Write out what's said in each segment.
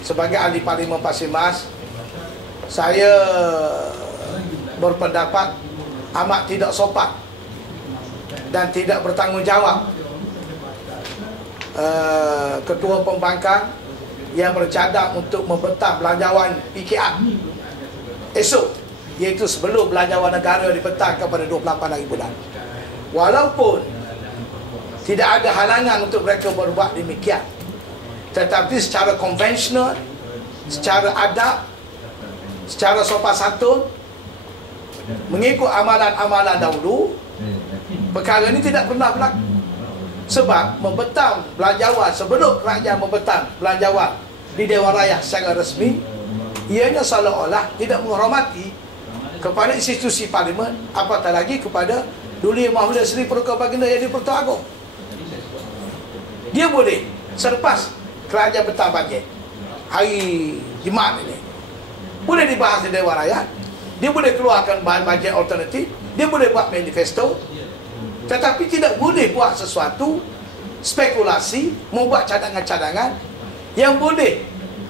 sebagai ahli parlimen Pasir Mas saya berpendapat amat tidak sopan dan tidak bertanggungjawab uh, ketua pembangkang yang bercadang untuk membentang belanjawan PKR esok iaitu sebelum belanjawan negara dibentang kepada 28 hari bulan. Walaupun tidak ada halangan untuk mereka berbuat demikian tetapi secara konvensional secara adab secara sopan santun mengikut amalan-amalan dahulu perkara ini tidak pernah berlaku. Sebab membentang belanjawan sebelum kerajaan membentang belanjawan di Dewan Raya secara resmi ianya seolah-olah tidak menghormati kepada institusi parlimen apatah lagi kepada Duli Mahmud Seri Perukar Baginda yang di Pertua Agong dia boleh selepas kerajaan bentang bajet hari Jumaat ini. Boleh dibahas di Dewan Raya dia boleh keluarkan bahan bajet alternatif. Dia boleh buat manifesto. Tetapi tidak boleh buat sesuatu spekulasi membuat cadangan-cadangan yang boleh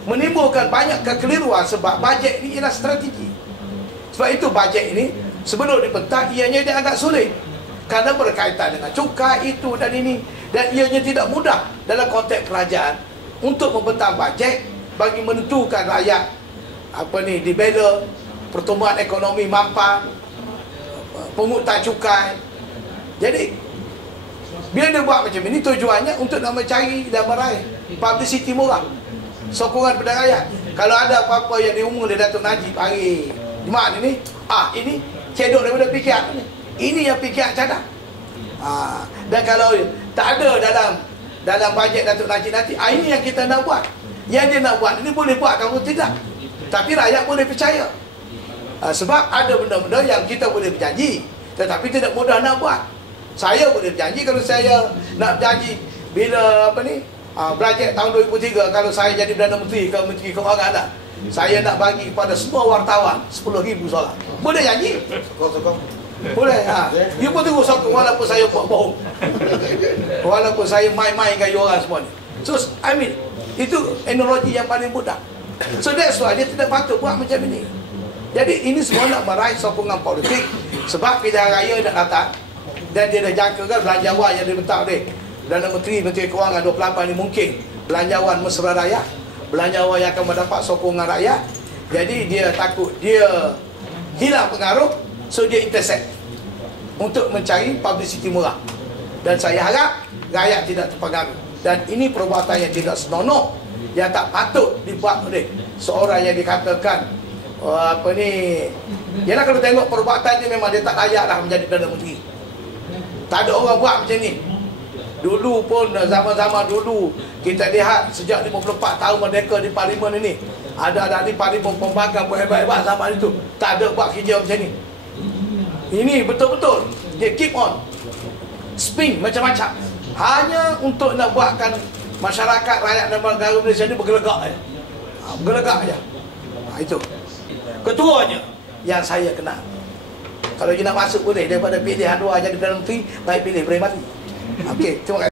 menimbulkan banyak kekeliruan sebab bajet ini ialah strategi. Sebab itu bajet ini sebelum dibentang ianya dia agak sulit. Kerana berkaitan dengan cukai itu dan ini. Dan ianya tidak mudah dalam konteks kerajaan untuk membentang bajet bagi menentukan rakyat apa ni dibela pertumbuhan ekonomi mampan pungutan cukai jadi bila dia buat macam ini tujuannya untuk nak mencari dan meraih publicity murah. Sokongan pada rakyat. Kalau ada apa-apa yang diumum oleh Datuk Najib hari Jumaat ini, ah ini cedok daripada ni. Ini yang PKR cadang. Ah, dan kalau tak ada dalam dalam bajet Datuk Najib nanti, ah, ini yang kita nak buat. Yang dia nak buat ini boleh buat kalau tidak. Tapi rakyat boleh percaya. Ah, sebab ada benda-benda yang kita boleh berjanji tetapi tidak mudah nak buat. Saya boleh berjanji kalau saya nak berjanji bila apa ni uh, bajet tahun 2003 kalau saya jadi Perdana Menteri ke Menteri Keuangan lah. Saya nak bagi kepada semua wartawan 10,000 soalan. Boleh janji? Boleh. Ha. You pun tunggu sokong walaupun saya buat bohong. Walaupun saya main-main dengan you orang semua ni. So, I mean, itu analogi yang paling mudah. So that's why dia tidak patut buat macam ini. Jadi ini semua nak meraih sokongan politik. Sebab pilihan raya nak datang dan dia dah jangkakan belanjawan yang dibentak oleh Perdana Menteri Menteri Kewangan 28 ni mungkin. Belanjawan mesra rakyat. Belanjawan yang akan mendapat sokongan rakyat. Jadi dia takut dia hilang pengaruh so dia intercept untuk mencari publicity murah dan saya harap rakyat tidak terpengaruh. Dan ini perbuatan yang tidak senonoh yang tak patut dibuat oleh seorang yang dikatakan oh, apa ni Yalah kalau tengok perbuatan dia memang dia tak layak lah menjadi Perdana Menteri. Tak ada orang buat macam ni. Dulu pun zaman-zaman dulu Kita lihat sejak 54 tahun merdeka di parlimen ini Ada ada di parlimen pembangkang pun hebat-hebat zaman itu. Tak ada buat kerja macam ni. Ini betul-betul Dia keep on Spin macam-macam. Hanya untuk nak buatkan Masyarakat rakyat dan negara Malaysia ni bergelegak je. Ha, Bergelegak je. Ha, Itu. Ketuanya Yang saya kenal. Kalau dia nak masuk boleh daripada pilihan luar jadi Perdana Menteri baik pilih Ibrahim Mati. Okey, terima kasih.